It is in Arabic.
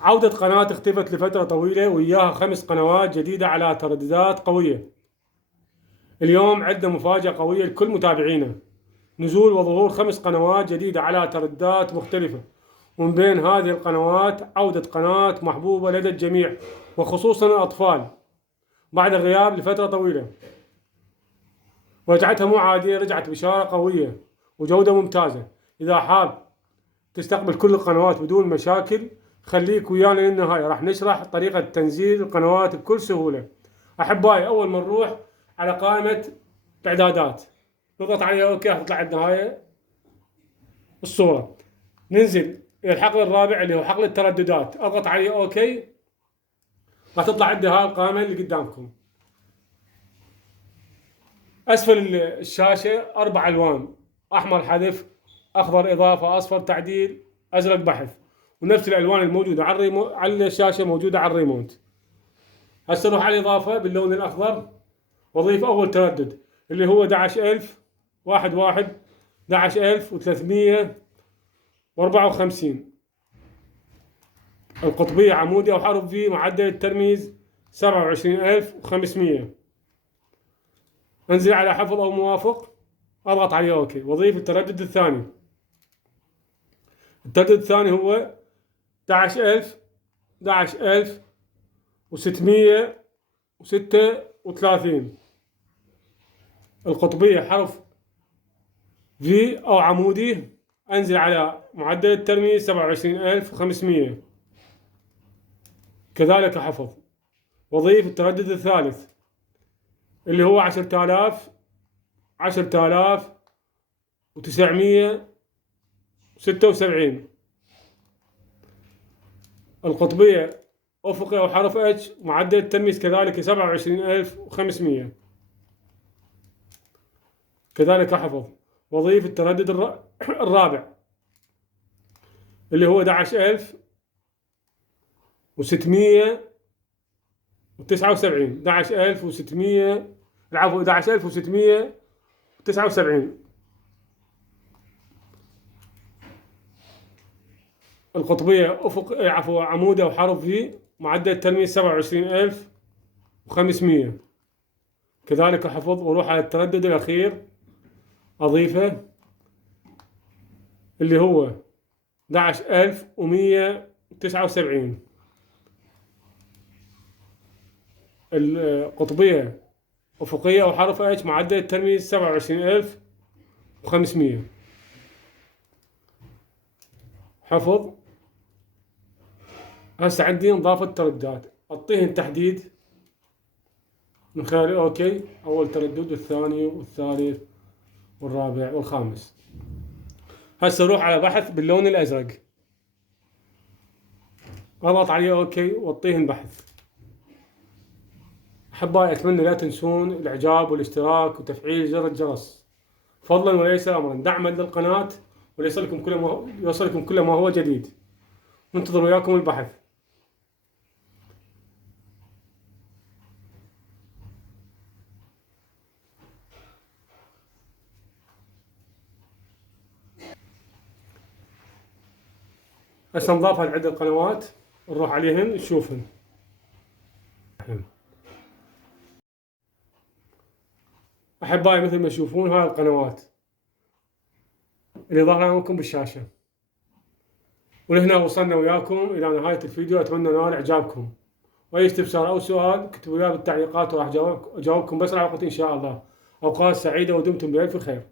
عودة قناة اختفت لفترة طويلة وإياها 5 قنوات جديدة على ترددات قوية. اليوم عندنا مفاجأة قوية لكل متابعينا، نزول وظهور 5 قنوات جديدة على ترددات مختلفة، ومن بين هذه القنوات عودة قناة محبوبة لدى الجميع وخصوصا الأطفال بعد الغياب لفترة طويلة. ورجعتها مو عادية، رجعت بشارة قوية وجودة ممتازة. إذا حاب تستقبل كل القنوات بدون مشاكل خليك ويانا للنهاية، راح نشرح طريقة تنزيل القنوات بكل سهولة. أحبائي، أول ما نروح على قائمة إعدادات نضغط عليها أوكي، راح تطلع عندنا هاي الصورة. ننزل إلى الحقل الرابع اللي هو حقل الترددات، أضغط عليه أوكي، راح تطلع عندي هاي القائمة اللي قدامكم. أسفل الشاشة 4 ألوان: أحمر حذف، أخضر إضافة، أصفر تعديل، أزرق بحث، ونفس الألوان الموجودة على الشاشة موجودة على الريموت. هسه نروح على الإضافة باللون الأخضر وأضيف أول تردد اللي هو 11000 11 11354. القطبية عمودي أو حرف في، معدل الترميز 27500. انزل على حفظ أو موافق، أضغط عليه أوكي وأضيف التردد الثاني. التردد الثاني هو 11636. القطبية حرف في أو عمودي، أنزل على معدل الترميز 27500، كذلك حفظ، وأضيف التردد الثالث اللي هو 10976. القطبية أفقي أو حرف اتش، معدل الترميز كذلك 27500، كذلك أحفظ، وأضيف التردد الرابع اللي هو 11679. 11600 العفو 11679. القطبية عمودي أو حرف في، معدل الترميز 27500، كذلك أحفظ، وأروح على التردد الأخير أضيفه اللي هو 11179. القطبية أفقية أو حرف اتش، معدل الترميز 27500، حفظ. هسه عندي نظافة ترددات، أعطيهن تحديد من خلال أوكي، أول تردد والثاني والثالث والرابع والخامس. هسه أروح على بحث باللون الأزرق، أضغط عليه أوكي وأعطيهن بحث. أحبائي، أتمنى لا تنسون الإعجاب والاشتراك وتفعيل زر الجرس فضلا وليس أمرا، دعما للقناة وليصلكم كل ما هو جديد. ننتظر وياكم البحث. هسه نضافها لعدة قنوات، نروح عليهن نشوفهن. أحبائي، مثل ما تشوفون هاي القنوات اللي ظاهرة لكم بالشاشة. ولهنا وصلنا وياكم إلى نهاية الفيديو، أتمنى نال إعجابكم، وأي استفسار أو سؤال اكتبوا لي بالتعليقات وراح أجاوبكم بأسرع وقت إن شاء الله. أوقات سعيدة ودمتم بألف خير.